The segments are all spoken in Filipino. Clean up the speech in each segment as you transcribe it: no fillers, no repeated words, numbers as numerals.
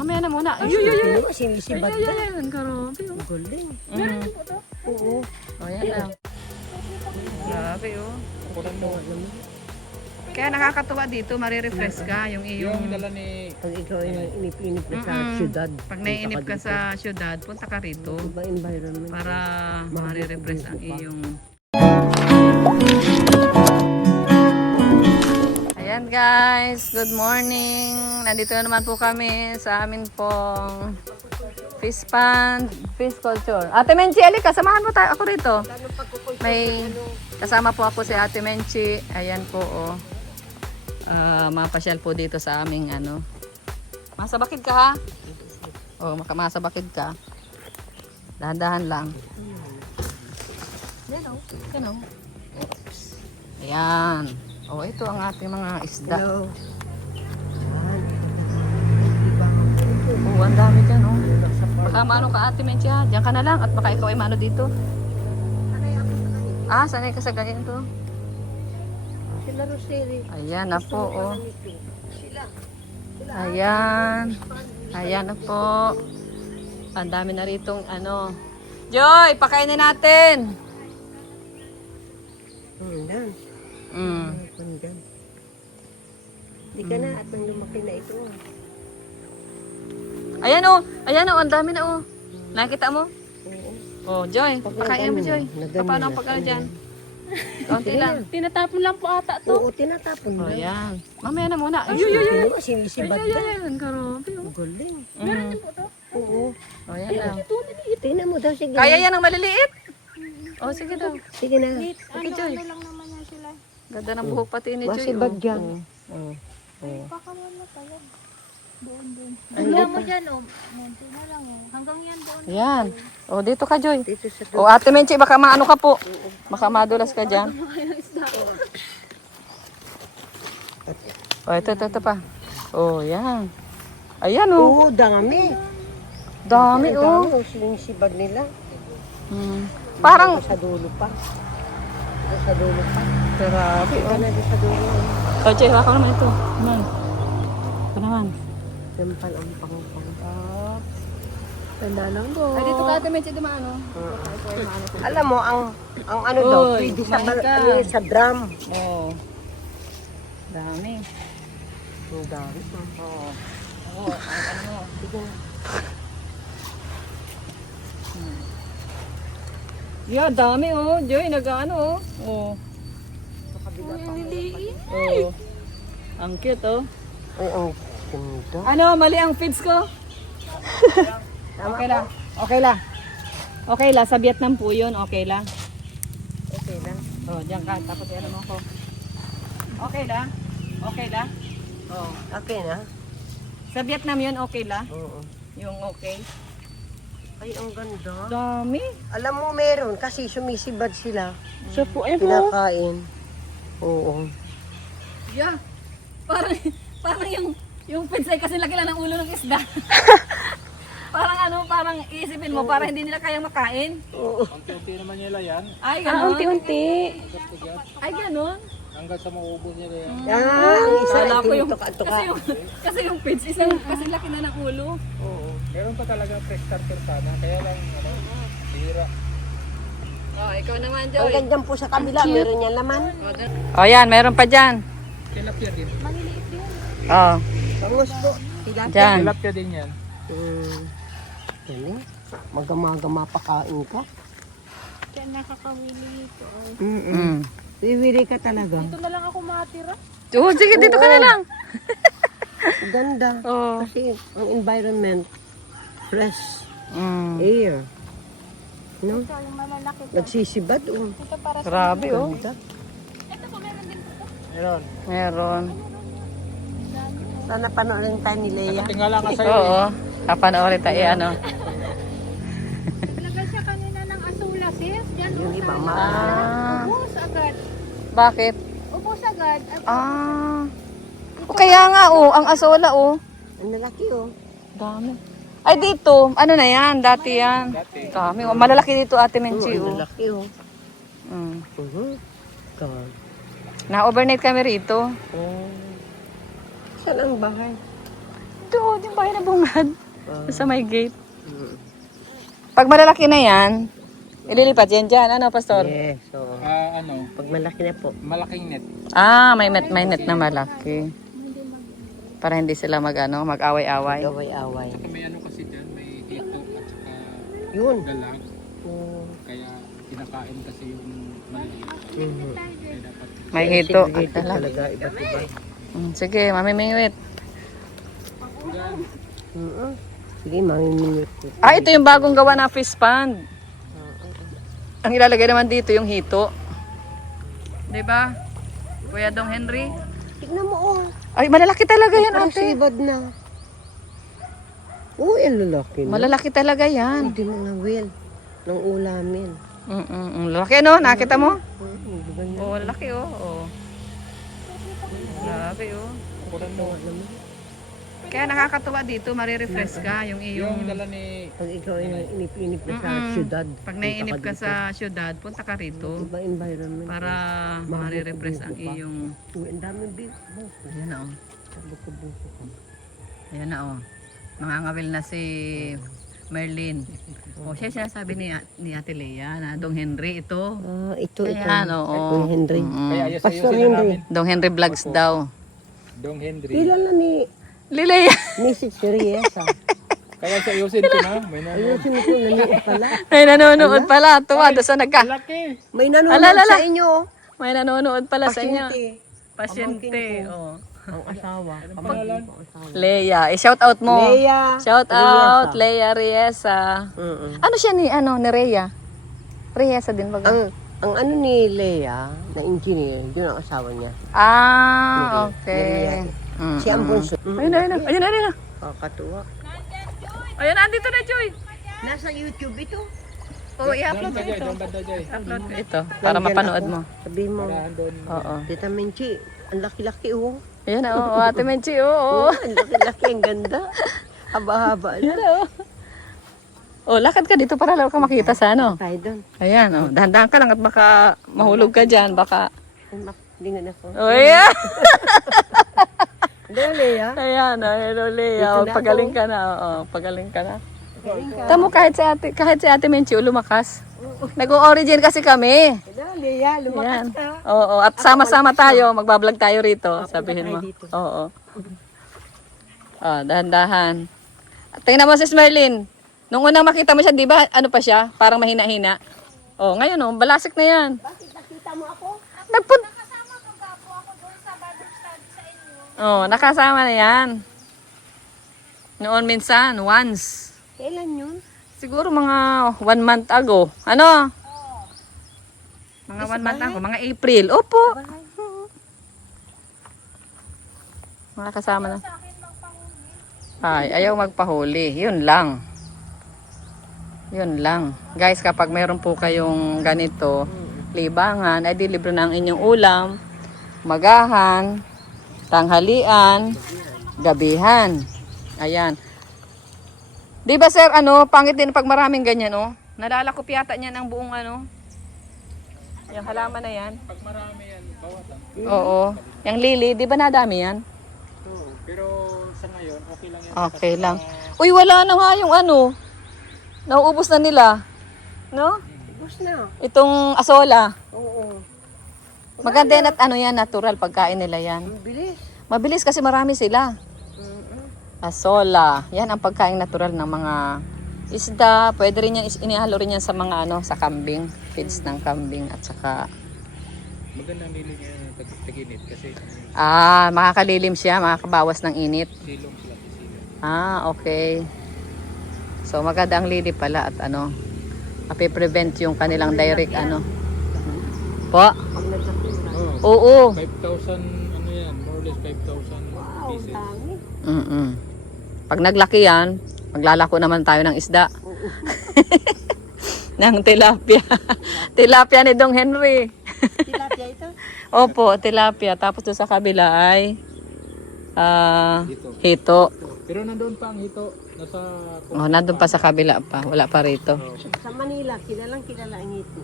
Mamaya na muna. Ay, Sinisibad na. Ayan, grabe. Oh. Galing. Oo. O, yan lang. Grabe, oh. Kaya nakakatuwa dito, marirefresh ka yung iyong... Pag ikaw ay inip-inip ka sa syudad. Pag naiinip ka sa syudad, punta ka rito Iba environment. para marirefresh ang iyong... Ayan guys, good morning. Nandito na naman po kami sa amin pong fish pond, fish culture. Ate Menchi, alika, samahan mo tayo ako rito. May kasama po ako si Ate Menchi. Ayan po, oh. Mapasyal po dito sa aming ano. Masabakid ka ha? Oh, masabakid ka. Dahan-dahan lang. Yan o. Ayan. Oh, ito ang ating mga isda. Hello. Oh, ang dami dyan, oh. Baka maano ka, Ate Menchi, ha? Diyan ka na lang at baka ikaw ay maano dito. Ah, sanay ka sa ganito. Sila Rosary. Ayan na po, oh. Ayan. Ayan na po. Ang dami na ritong ano. Joy, pakainin natin. Yan. Mm. Hindi ka na at nang lumaki na ito. Ayan, oh. Ayan, oh. Ang dami na, oh. Nakita mo? Oo. Oh, Joy. Pakainin mo, Joy. Paano ang pagkano dyan? Konti lang. Tinatapon lang po ata to. Oo, tinatapon Oh, na. yan. Mamaya na muna. Ay, Sinisibad na. Ayan, grabe, oh. Galing. Mm. Oo. Oh, yan lang. Tingnan mo daw, sige. Kaya yan ang maliliit. Oh, sige daw. Sige na. Okay, Joy. Ano lang naman yan sila. Ganda ng buhok pati ni Joy. Masibad oh. dyan. Oh. Oh. Pakawan mo tayo. Doon. Wala mo dyan oh. Munti na lang oh. Hanggang yan doon. Ayan. Oh, dito ka, Joy. Dito sa Oh, Ate Menchi, baka maano ka po. Baka madulas ka dyan. Oh, ito pa. Oh, yan. Ayan, oh. Oo, dami. Dami, oh. Dami, sinisibad nila. Hmm. Parang, Sa dulo pa. Sa dulo pa. grabe, Ika oh. na doon sa dulo. Oh, Joy, baka naman ito. Naman. Ito naman. Sampal ang pangpangkap. Tanda lang do. Ay, dito ka, Ate Menchi, di maano. Alam mo, ang ano daw, Uy, pwede sa, kumain ka. ano, sa drum. Oh. Dami. Ang dami. Oo. Oo, ano. Yeah, dami oh. Joy, nag-ano oh. Oh. Oh. Ang cute oh. Ay, ang ganda. Ano, mali ang feeds ko? Okay lang. Okay lang. Okay lang, sa Vietnam po yun. Okay lang. Okay lang. Oh, diyan ka. Tapos ano mo ko. Okay lang. Okay lang. Oh. Okay na? Sa Vietnam yun, okay lang. Oo. Yung okay. Ay, ang ganda. Dami. Alam mo, meron kasi sumisibad sila. So po, ayun po. Pinakain. Oo. Yeah. Parang yung pinsay kasi laki lang ng ulo ng isda. Parang ano, parang iisipin mo, para hindi nila kayang makain. Oo. Unti-unti naman nila yan. Ay, gano'n. Unti-unti. Ay, gano'n. Hanggang sa maubos nila yan. Ang isa Kala ay ko yung, tinutuka-tuka. kasi yung pins, isang kasi laki na ng ulo. Oo. Meron pa talaga fresh starter sana. Kaya lang, ano, hira. Oh, ikaw naman, Ang Joy. gandang po sa kabila, meron yan laman. Oh, yan, meron pa dyan. Tilapia din. Oh, Bangus po. Tilapia. dyan. Tilapia din yan. Galing. Magama-gama pa kain ka. Kaya nakakawili ito. Mm. Bibili ka talaga. Ito na lang ako matira. Oh, sige, dito ka na lang. Ang ganda. Oh. Kasi ang environment, fresh Mm. air. No? Ito yung malalaki to. Nagsisibad. Oh. Ito para sa... Grabe, oh. Ganda. Ito po meron din po. Meron. Meron. Sana panoorin tayo ni Leia. Tingala ka sa'yo. Oo. Kapanoorin tayo, ano. Naglagay siya kanina ng asula, sis. Diyan Yung iba, Ah. Ubus agad. Bakit? Ubus agad. At Ah. O kaya nga, oh, ang asola, oh. Ang lalaki oh. Dami. Ay, dito. Ano na yan? Dati yan. Dami. Oh. Malalaki dito, Ate Menchi, Ang oh. lalaki oh. Mm. God. Na-overnight kami rito. Oh. Saan ang bahay? Doon, yung bahay na bungad. Sa may gate. Pag malalaki na yan, ililipat yan dyan. Ano, Pastor? Yes, so, Ano, pag malaki na po. malaking net. May net na malaki. Para hindi sila mag-away-away. Gaway-away. May ano kasi dyan, may hito at saka Yun. dalag. Oh. Kaya kinakain kasi yung maliit. Mhm. Kaya dapat May hito. Segregated talaga, iba't iba. Sige, mamimingwit. Sige, mamimingit po. Ito yung bagong gawa na fish pond. Ang ilalagay naman dito yung hito. 'Di ba? Kuya Dong Henry. Tignan mo, oh. Ay, malalaki talaga yan, Parang ate. sibad na. Oh, yan lalaki na. Malalaki talaga yan. Hindi mga whale ng ulamin. Lalaki, no? Nakita mo? Di ba yan? Oh, lalaki, oh. Oh. Grabe, oh. Kaya nakakatuwa dito, marirefresh ka yung iyong... yung dala ni Pag ikaw ay inip-inip na sa syudad. Pag naiinip ka sa syudad, punta ka rito Iba environment. para marirefresh ang iyong... Uy, ang daming big. Ayan na, oh. Buko-buko ko. Ayan na, oh. Mangangawil na si Merlin. Oh, siya sinasabi ni Ate Lea na Dong Henry ito. Ito. Ayan, oo. Kuya Henry. kaya ayos Pastor ayusin na Henry. namin. Dong Henry Vlogs daw. Dong Henry. Kilala ni Lilea. Mrs. Riesa. Kaya sa ayusin ko na. May nanonood. Ayusin mo po, nanood pala. May nanonood pala. Tuwa, doon sa nagka. Laki. May nanonood Alala. sa inyo. May nanonood pala sa inyo. Pasyente. Pasyente. Oh. Ang asawa. Pangalan? Lea. I-shout out mo. Lea. Shout out, Lea Riesa. Mm-mm. Ano siya ni Rhea? Riesa din ba? Ang ano ni Lea, na engineer, yun ang asawa niya. Okay. Siya ang bunso. Ayun. Katuwa. Ayun, andito na, Joy. Nasa YouTube ito. Oo, i-upload mo Doon ito. banda Jay. Upload ko ito. Para mapanood mo. Sabi mo, Parahan doon. Oo. Tita Menchi, ang laki-laki oh. Ayan na, oo. Ate Menchi, oo. Ang laki-laki, ang ganda. Haba-haba na. Oh, lakad ka dito para lang ka makita sa ano. Tayo doon. Ayan, oh. Dahan-dahan ka lang at baka mahulog ka dyan. Baka... Lingan ako. Oh, yeah. Hindi, Lea. Ayan, oh. Hello, Lea. Dito Oh, na pagaling ka na. Oo, pagaling ka na. Tamo kahit si Ate Menchi, lumakas. Nag-o-origin kasi kami. Hello, Lea. Lumakas Ayan. ka. Oo, at sama-sama tayo. Magbablog tayo rito. Sabihin mo. tayo dito. Oo. Dahan-dahan. Tingnan mo si Merlin. Nung unang makita mo siya, di ba, ano pa siya? Parang mahina-hina. Oh, ngayon oh, balasik na yan. Bakit nakita mo ako? Nakasama ko ako doon sa Bible study sa inyo. Oh, nakasama na yan. Noon minsan, once. Kailan yun? Siguro mga 1 month ago. Ano? Mga 1 month ago, mga April. Opo. Mga kasama na. Ay, ayaw magpahuli. Yun lang. Yun lang. Guys, kapag mayroon po kayong ganito, libangan, ay di libre na ang inyong ulam, magahan, tanghalian, gabihan. Ayan. Di ba sir, pangit din pag maraming ganyan, oh. Nalalakop yata niyan ang buong yung halaman na yan. Pag marami yan, bawasan. Oo. Yung lili, di ba nadami yan? Pero sa ngayon, okay lang yan. Okay lang. Uy, wala na nga yung nauubos na nila. No? Ubus na. Itong asola. Oo. Maganda yan at yan, natural pagkain nila yan. Ang bilis. Mabilis kasi marami sila. Asola. Yan ang pagkain natural ng mga isda. Pwede rin yan, inihalo rin yan sa mga sa kambing. Feeds ng kambing at saka Maganda ang lili niya taginit kasi makakalilim siya, makakabawas ng init. silong sila. Silong. Okay. So maganda ang lili pala at mapiprevent yung kanilang direct Po? Pag nagsakit na. Oo. 5,000, yan, more or less 5,000 pieces. Dami. Pag naglaki yan, maglalako naman tayo ng isda. ng tilapia. Tilapia ni Dong Henry. Tilapia ito? Opo, tilapia. Tapos doon sa kabila ay hito. Pero nandoon pa ang hito. Nandun pa sa kabila pa. Wala pa rito. Sa Manila, kilalang kilala ang ito.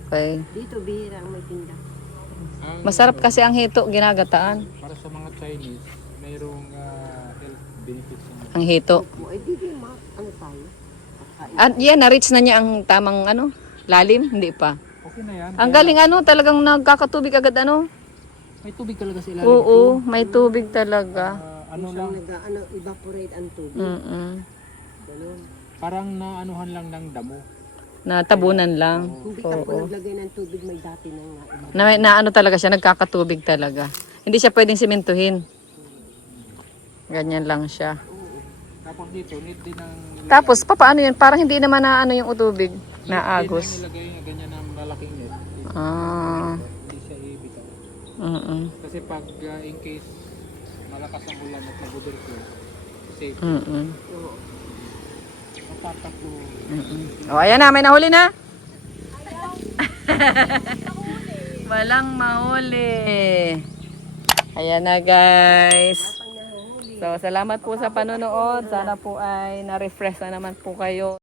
Okay. Dito, bihira ang may tinda. Masarap kasi ang hito, ginagataan. Para sa mga Chinese, mayroong health benefits yung ang hito. Mo, di ano tayo? At yan, na-reach na niya ang tamang ano, lalim, hindi pa. okay na yan. Ang galing ano, talagang nagkakatubig agad ano. May tubig talaga sa ilalim. Oo, may tubig talaga. Ano lang, Evaporate ang tubig. Mm-mm. Ganun. parang naanuhan lang ng damo. Natabunan lang. Hindi ka po naglagay ng tubig, may dati nang Na ano talaga siya, nagkakatubig talaga. Hindi siya pwedeng simentuhin. Ganyan lang siya. Tapos dito, need din ng Tapos, paano yun? Parang hindi naman na ano yung tubig. Naagos. nilagay na ganyan ng malaking net. Ah. Hindi siya ibitaw. Mm-mm. Kasi pag in case malakas ang ulan at nag-overflow, safe. Mm-mm. Mapatakbo. Mm-mm. O, ayan na. May nahuli na. Walang mahuli. Ayan na, guys. So, salamat po sa panonood. Sana po ay na-refresh na naman po kayo.